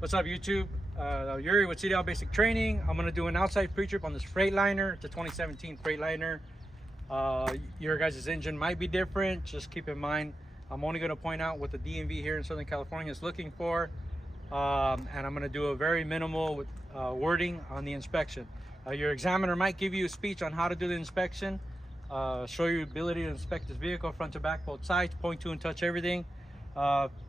What's up, YouTube? Yuri with Cdl Basic Training. I'm gonna do an outside pre-trip on this Freightliner. It's a 2017 Freightliner. Your guys' engine might be different. Just keep in mind, I'm only gonna point out what the DMV here in Southern California is looking for. And I'm gonna do a very minimal wording on the inspection. Your examiner might give you a speech on how to do the inspection, show you ability to inspect this vehicle front to back, both sides, point to and touch everything.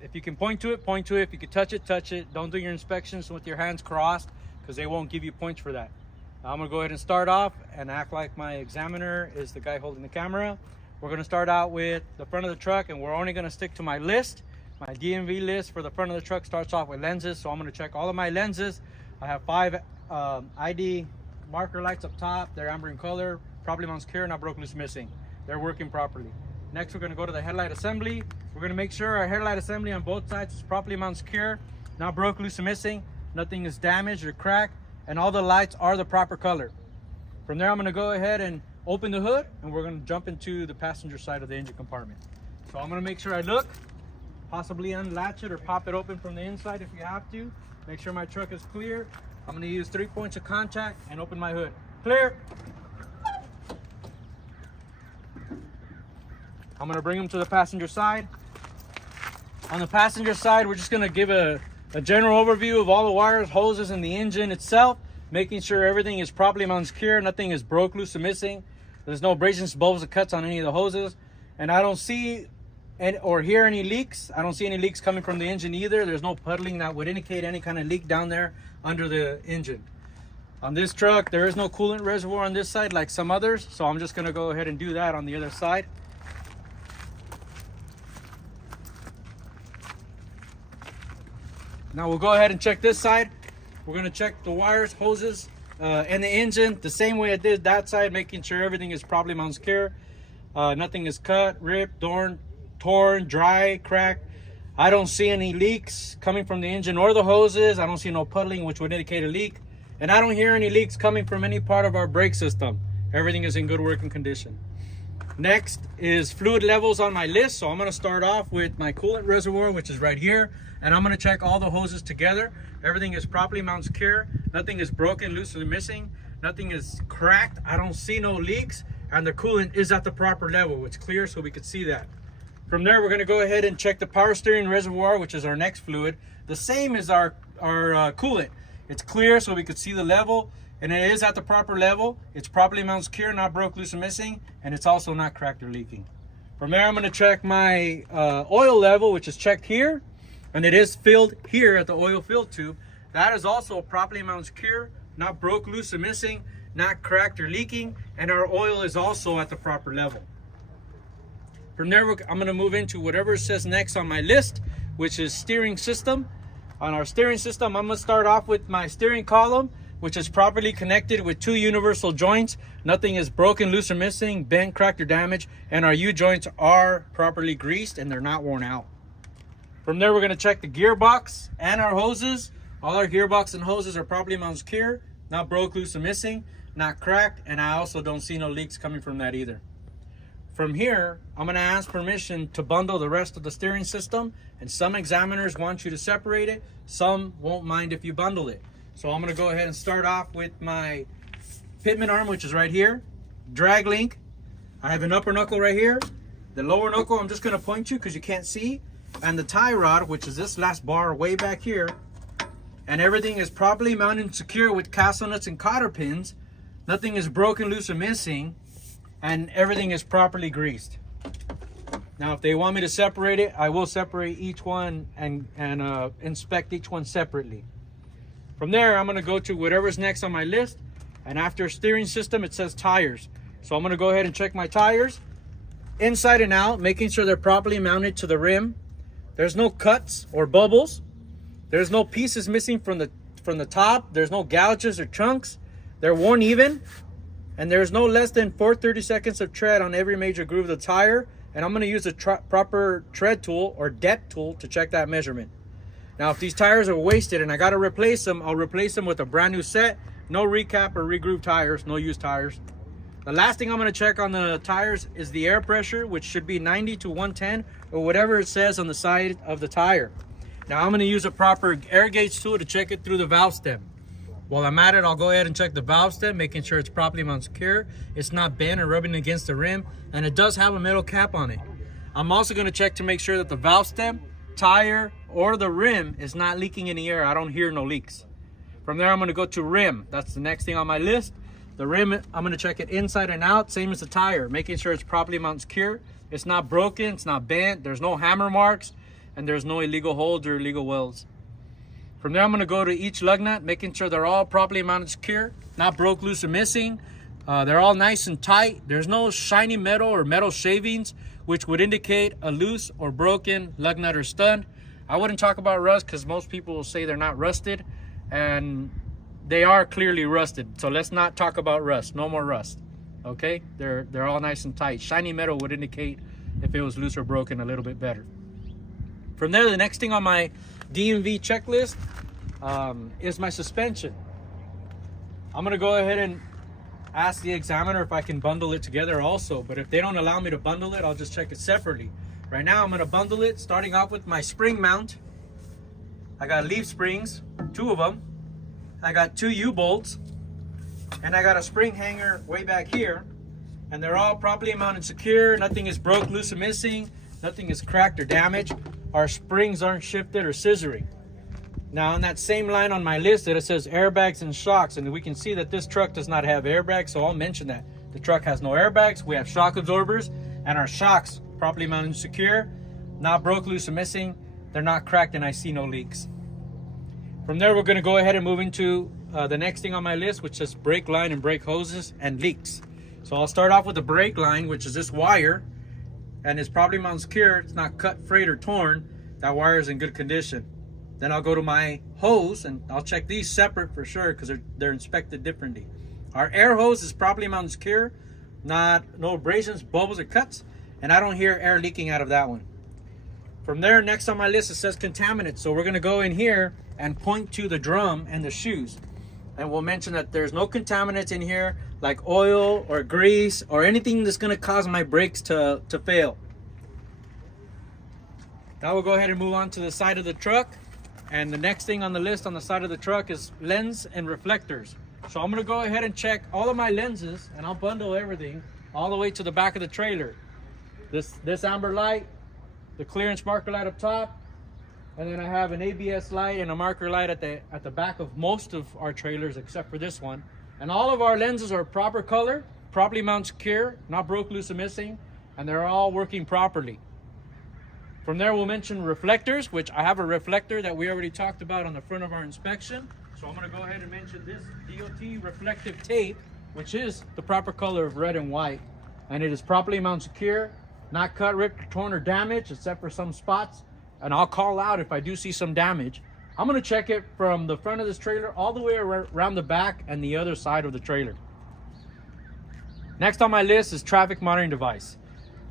If you can point to it, point to it. If you can touch it, touch it. Don't do your inspections with your hands crossed, because they won't give you points for that. I'm gonna go ahead and start off and act like my examiner is the guy holding the camera. We're gonna start out with the front of the truck, and we're only gonna stick to my list. My DMV list for the front of the truck starts off with lenses, so I'm gonna check all of my lenses. I have 5 ID marker lights up top. They're amber in color, properly mounts clear, not broke, loose, missing. They're working properly. Next, we're gonna go to the headlight assembly. We're gonna make sure our headlight assembly on both sides is properly mounted secure, not broke, loose, or missing. Nothing is damaged or cracked, and all the lights are the proper color. From there, I'm gonna go ahead and open the hood, and we're gonna jump into the passenger side of the engine compartment. So I'm gonna make sure I look, possibly unlatch it or pop it open from the inside if you have to. Make sure my truck is clear. I'm gonna use 3 points of contact and open my hood. Clear. I'm gonna bring them to the passenger side. On the passenger side, we're just gonna give a general overview of all the wires, hoses, and the engine itself, making sure everything is properly mounted secure, nothing is broke, loose, or missing. There's no abrasions, bulbs, or cuts on any of the hoses. And I don't see or hear any leaks. I don't see any leaks coming from the engine either. There's no puddling that would indicate any kind of leak down there under the engine. On this truck, there is no coolant reservoir on this side like some others, so I'm just gonna go ahead and do that on the other side. Now we'll go ahead and check this side. We're gonna check the wires, hoses, and the engine the same way I did that side, making sure everything is properly mounted secure. Nothing is cut, ripped, torn, dry, cracked. I don't see any leaks coming from the engine or the hoses. I don't see no puddling, which would indicate a leak. And I don't hear any leaks coming from any part of our brake system. Everything is in good working condition. Next is fluid levels on my list. So I'm gonna start off with my coolant reservoir, which is right here. And I'm gonna check all the hoses together. Everything is properly mounted secure. Nothing is broken, loose, or missing. Nothing is cracked. I don't see no leaks. And the coolant is at the proper level. It's clear, so we could see that. From there, we're gonna go ahead and check the power steering reservoir, which is our next fluid. The same as our coolant. It's clear, so we could see the level. And it is at the proper level. It's properly mounted secure, not broke, loose, or missing. And it's also not cracked or leaking. From there, I'm gonna check my oil level, which is checked here. And it is filled here at the oil fill tube. That is also properly mounted secure, not broke, loose, or missing, not cracked or leaking, and our oil is also at the proper level. From there, I'm gonna move into whatever it says next on my list, which is steering system. On our steering system, I'm gonna start off with my steering column, which is properly connected with 2 universal joints. Nothing is broken, loose, or missing, bent, cracked, or damaged, and our U-joints are properly greased and they're not worn out. From there, we're gonna check the gearbox and our hoses. All our gearbox and hoses are properly mounted secure, not broke, loose, or missing, not cracked, and I also don't see no leaks coming from that either. From here, I'm gonna ask permission to bundle the rest of the steering system, and some examiners want you to separate it, some won't mind if you bundle it. So I'm gonna go ahead and start off with my pitman arm, which is right here, drag link. I have an upper knuckle right here. The lower knuckle, I'm just gonna point you because you can't see. And the tie rod, which is this last bar way back here, and everything is properly mounted and secure with castle nuts and cotter pins. Nothing is broken, loose, or missing, and everything is properly greased. Now, if they want me to separate it, I will separate each one and inspect each one separately. From there, I'm gonna go to whatever's next on my list, and after steering system, it says tires. So I'm gonna go ahead and check my tires, inside and out, making sure they're properly mounted to the rim. There's no cuts or bubbles. There's no pieces missing from the top. There's no gouges or chunks. They're worn even. And there's no less than 4/32 of tread on every major groove of the tire. And I'm gonna use a proper tread tool or depth tool to check that measurement. Now, if these tires are wasted and I gotta replace them, I'll replace them with a brand new set. No recap or regroove tires, no used tires. The last thing I'm gonna check on the tires is the air pressure, which should be 90 to 110 or whatever it says on the side of the tire. Now I'm going to use a proper air gauge tool to check it through the valve stem. While I'm at it, I'll go ahead and check the valve stem, making sure it's properly mounted secure, it's not bent or rubbing against the rim, and it does have a metal cap on it. I'm also going to check to make sure that the valve stem, tire, or the rim is not leaking any air. I don't hear no leaks. From there, I'm going to go to rim. That's the next thing on my list. The rim, I'm going to check it inside and out, same as the tire, making sure it's properly mounted secure. It's not broken, it's not bent, there's no hammer marks, and there's no illegal holds or illegal welds. From there, I'm going to go to each lug nut, making sure they're all properly mounted secure, not broke, loose, or missing. They're all nice and tight. There's no shiny metal or metal shavings, which would indicate a loose or broken lug nut or stud. I wouldn't talk about rust because most people will say they're not rusted, and they are clearly rusted. So let's not talk about rust. No more rust. Okay? They're all nice and tight. Shiny metal would indicate if it was loose or broken a little bit better. From there, the next thing on my DMV checklist is my suspension. I'm going to go ahead and ask the examiner if I can bundle it together also, but if they don't allow me to bundle it, I'll just check it separately. Right now I'm going to bundle it, starting off with my spring mount. I got leaf springs, 2 of them. I got 2 U-bolts, and I got a spring hanger way back here, and they're all properly mounted secure. Nothing is broke, loose, or missing. Nothing is cracked or damaged. Our springs aren't shifted or scissoring. Now on that same line on my list that it says airbags and shocks, and we can see that this truck does not have airbags, so I'll mention that. The truck has no airbags, we have shock absorbers, and our shocks properly mounted and secure, not broke, loose, or missing. They're not cracked, and I see no leaks. From there, we're gonna go ahead and move into the next thing on my list, which is brake line and brake hoses and leaks. So I'll start off with the brake line, which is this wire, and it's properly mounted secure. It's not cut, frayed, or torn. That wire is in good condition. Then I'll go to my hose, and I'll check these separate for sure because they're inspected differently. Our air hose is properly mounted secure, no abrasions, bubbles, or cuts, and I don't hear air leaking out of that one. From there, next on my list, it says contaminants. So we're gonna go in here and point to the drum and the shoes. And we'll mention that there's no contaminants in here, like oil or grease or anything that's gonna cause my brakes to fail. Now we'll go ahead and move on to the side of the truck. And the next thing on the list on the side of the truck is lens and reflectors. So I'm gonna go ahead and check all of my lenses, and I'll bundle everything all the way to the back of the trailer. This amber light, the clearance marker light up top, and then I have an ABS light and a marker light at the back of most of our trailers except for this one. And all of our lenses are proper color, properly mounted secure, not broke, loose, or missing, and they're all working properly. From there, we'll mention reflectors, which I have a reflector that we already talked about on the front of our inspection. So I'm going to go ahead and mention this DOT reflective tape, which is the proper color of red and white. And it is properly mounted secure, not cut, ripped, torn, or damaged, except for some spots. And I'll call out if I do see some damage. I'm going to check it from the front of this trailer all the way around the back and the other side of the trailer. Next on my list is traffic monitoring device.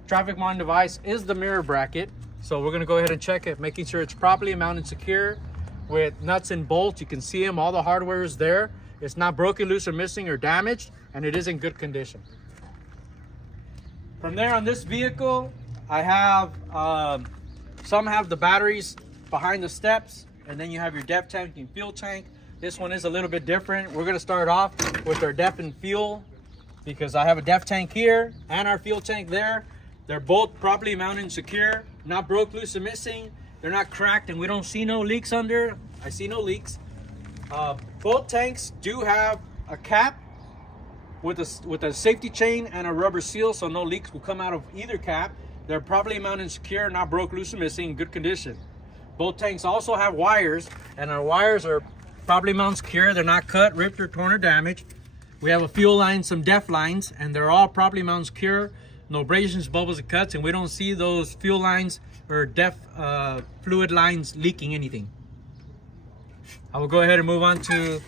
Traffic monitoring device is the mirror bracket. So we're going to go ahead and check it, making sure it's properly mounted secure with nuts and bolts. You can see them, all the hardware is there. It's not broken, loose, or missing, or damaged, and it is in good condition. From there, on this vehicle, I have some have the batteries behind the steps, and then you have your depth tank and fuel tank. This one is a little bit different. We're going to start off with our depth and fuel because I have a depth tank here and our fuel tank there. They're both properly mounted and secure, not broke, loose, or missing. They're not cracked, and we don't see no leaks under. I see no leaks. Both tanks do have a cap with a safety chain and a rubber seal, so no leaks will come out of either cap. They're properly mounted and secure, not broke, loose, or missing, in good condition. Both tanks also have wires, and our wires are properly mounted secure. They're not cut, ripped, or torn, or damaged. We have a fuel line, some def lines, and they're all properly mounted secure. No abrasions, bubbles, or cuts, and we don't see those fuel lines or def fluid lines leaking anything. I will go ahead and move on to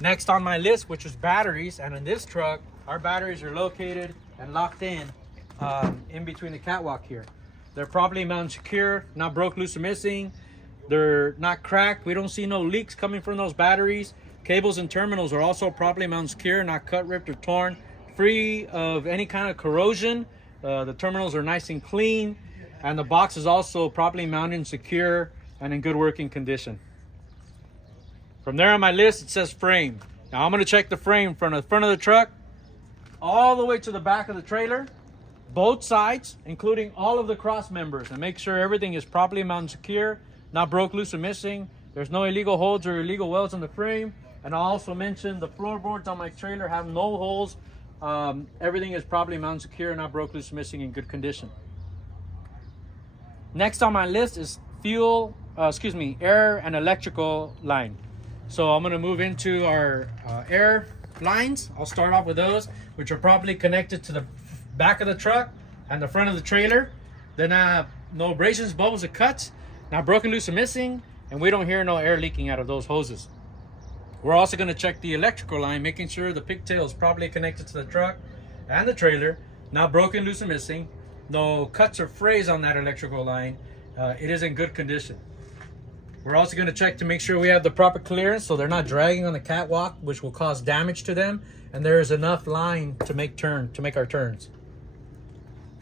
next on my list, which is batteries. And in this truck, our batteries are located and locked in between the catwalk here. They're properly mounted secure, not broke, loose, or missing. They're not cracked. We don't see no leaks coming from those batteries. Cables and terminals are also properly mounted secure, not cut, ripped, or torn, free of any kind of corrosion. The terminals are nice and clean, and the box is also properly mounted and secure, and in good working condition. From there on my list, it says frame. Now I'm going to check the frame from the front of the truck all the way to the back of the trailer, both sides, including all of the cross members, and make sure everything is properly mounted secure, not broke, loose, or missing. There's no illegal holds or illegal welds on the frame. And I also mentioned the floorboards on my trailer have no holes. Everything is properly mounted secure, not broke, loose, or missing, in good condition. Next on my list is air and electrical line. So I'm going to move into our air lines. I'll start off with those, which are properly connected to the back of the truck and the front of the trailer. Then I have no abrasions, bubbles, or cuts, not broken, loose, or missing, and we don't hear no air leaking out of those hoses. We're also going to check the electrical line, making sure the pigtail is properly connected to the truck and the trailer, not broken, loose, or missing, no cuts or frays on that electrical line. It is in good condition. We're also going to check to make sure we have the proper clearance so they're not dragging on the catwalk, which will cause damage to them, and there is enough line to make our turns.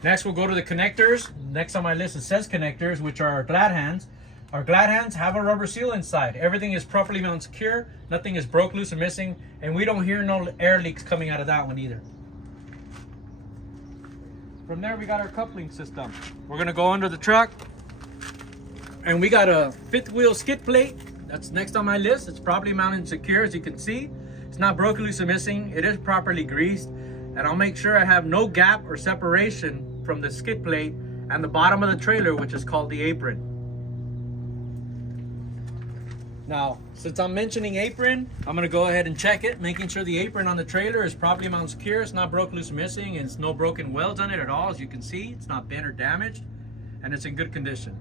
Next, we'll go to the connectors. Next on my list, it says connectors, which are our glad hands. Our glad hands have a rubber seal inside. Everything is properly mounted secure. Nothing is broke, loose, or missing, and we don't hear no air leaks coming out of that one either. From there, we got our coupling system. We're gonna go under the truck, and we got a fifth wheel skid plate. That's next on my list. It's properly mounted and secure, as you can see. It's not broken, loose, or missing. It is properly greased, and I'll make sure I have no gap or separation from the skid plate and the bottom of the trailer, which is called the apron. Now, since I'm mentioning apron, I'm gonna go ahead and check it, making sure the apron on the trailer is properly mounted secure. It's not broken, loose, or missing, and it's no broken welds on it at all. As you can see, it's not bent or damaged, and it's in good condition.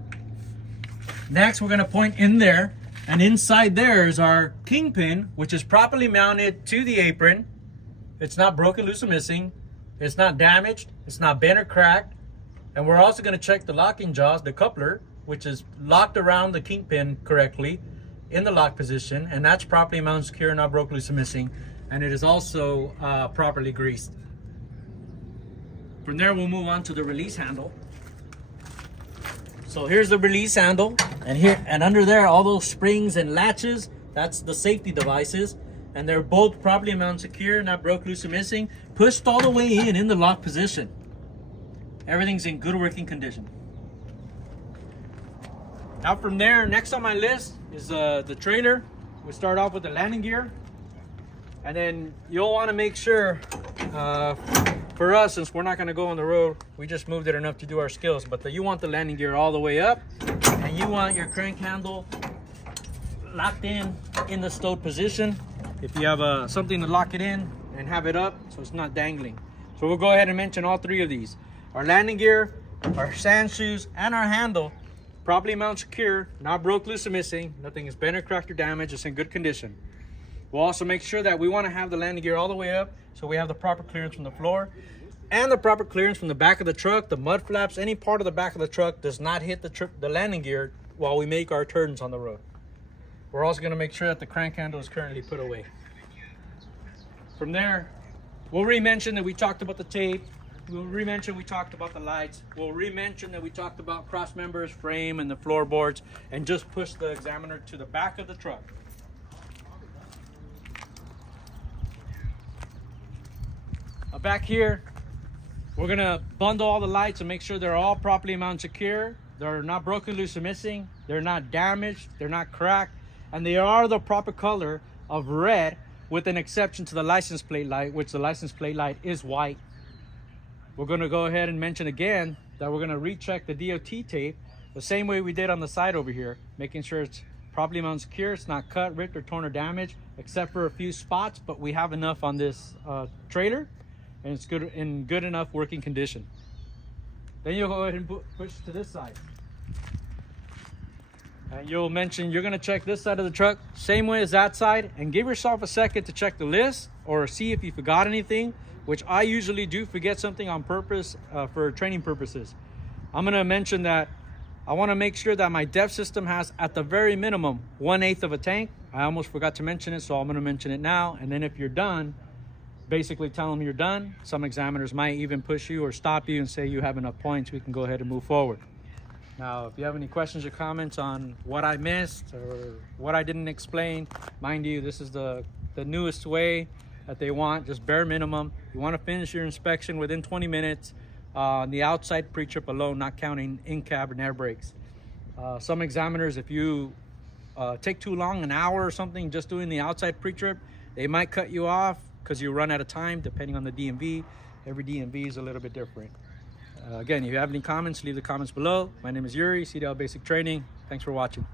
Next, we're gonna point in there, and inside there is our kingpin, which is properly mounted to the apron. It's not broken, loose, or missing. It's not damaged. It's not bent or cracked. And we're also gonna check the locking jaws, the coupler, which is locked around the kingpin correctly in the lock position, and that's properly mounted secure, not broken, loose, or missing, and it is also properly greased. From there, we'll move on to the release handle. So here's the release handle, and under there, all those springs and latches, that's the safety devices, and they're both properly mounted secure, not broken, loose, or missing, pushed all the way in the lock position. Everything's in good working condition. Now from there, next on my list is the trailer. We start off with the landing gear, and then you'll want to make sure, for us, since we're not going to go on the road, we just moved it enough to do our skills, but you want the landing gear all the way up, and you want your crank handle locked in the stowed position. If you have something to lock it in, and have it up so it's not dangling. So we'll go ahead and mention all three of these. Our landing gear, our sand shoes, and our handle properly mounted secure, not broke, loose, or missing. Nothing is bent or cracked or damaged. It's in good condition. We'll also make sure that we want to have the landing gear all the way up so we have the proper clearance from the floor and the proper clearance from the back of the truck. The mud flaps, any part of the back of the truck does not hit the landing gear while we make our turns on the road. We're also going to make sure that the crank handle is currently put away. From there, we'll re-mention that we talked about the tape. We'll re-mention we talked about the lights. We'll re-mention that we talked about cross members, frame, and the floorboards, and just push the examiner to the back of the truck. Back here, we're gonna bundle all the lights and make sure they're all properly mounted secure. They're not broken, loose, or missing. They're not damaged. They're not cracked, and they are the proper color of red, with an exception to the license plate light, which the license plate light is white. We're going to go ahead and mention again that we're going to recheck the DOT tape the same way we did on the side over here, making sure it's properly mounted secure, it's not cut, ripped, or torn or damaged, except for a few spots, but we have enough on this trailer, and it's in good enough working condition. Then you'll go ahead and push to this side. And you'll mention you're going to check this side of the truck, same way as that side, and give yourself a second to check the list or see if you forgot anything, which I usually do forget something on purpose for training purposes. I'm gonna mention that I wanna make sure that my DEF system has, at the very minimum, 1/8 of a tank. I almost forgot to mention it, so I'm gonna mention it now. And then if you're done, basically tell them you're done. Some examiners might even push you or stop you and say you have enough points, we can go ahead and move forward. Now, if you have any questions or comments on what I missed or what I didn't explain, mind you, this is the newest way that they want, just bare minimum. You want to finish your inspection within 20 minutes on the outside pre-trip alone, not counting in-cab and air brakes. Some examiners, if you take too long, an hour or something, just doing the outside pre-trip, they might cut you off because you run out of time depending on the DMV. Every DMV is a little bit different. Again, if you have any comments, leave the comments below. My name is Yuri, Cdl Basic Training. Thanks for watching.